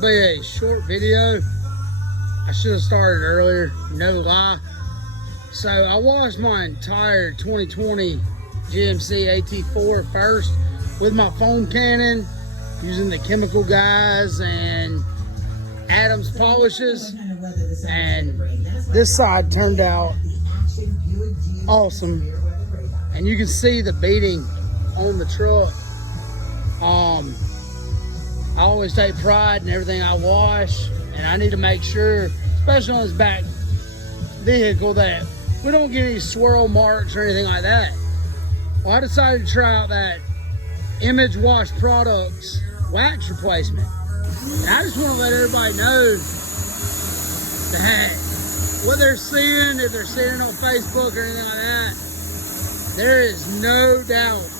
gonna be a short video. I should have started earlier, no lie. So I washed my entire 2020 GMC AT4 first with my foam cannon, using the chemical guys and Adams polishes, and this side turned out awesome. And you can see the beating on the truck. I always take pride in everything I wash, and I need to make sure, especially on this back vehicle, that we don't get any swirl marks or anything like that. Well, I decided to try out that Image Wash Products wax replacement. And I just want to let everybody know that what they're seeing, if they're seeing it on Facebook or anything like that, there is no doubt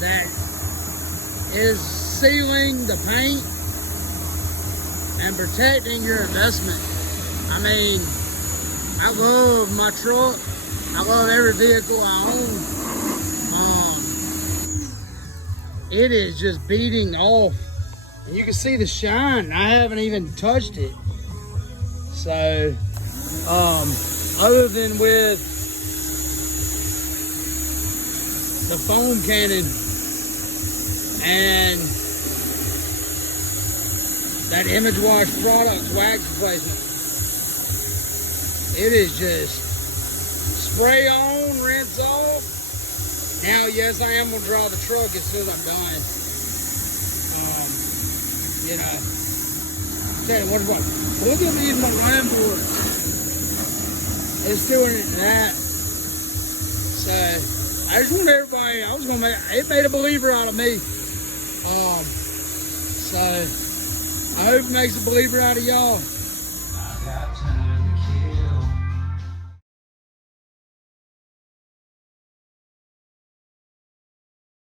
that is sealing the paint and protecting your investment. I mean, I love my truck. I love every vehicle I own. It is just beating off. And you can see the shine. I haven't even touched it. So, other than with the foam cannon and that Image Wash Products wax replacement, it is just spray on, rinse off. Now, yes, I am gonna draw the truck as soon as I'm done. You know, tell you what, look at me in my line board. It's doing it that. So I just want everybody, it made a believer out of me. So I hope it makes a believer out of y'all.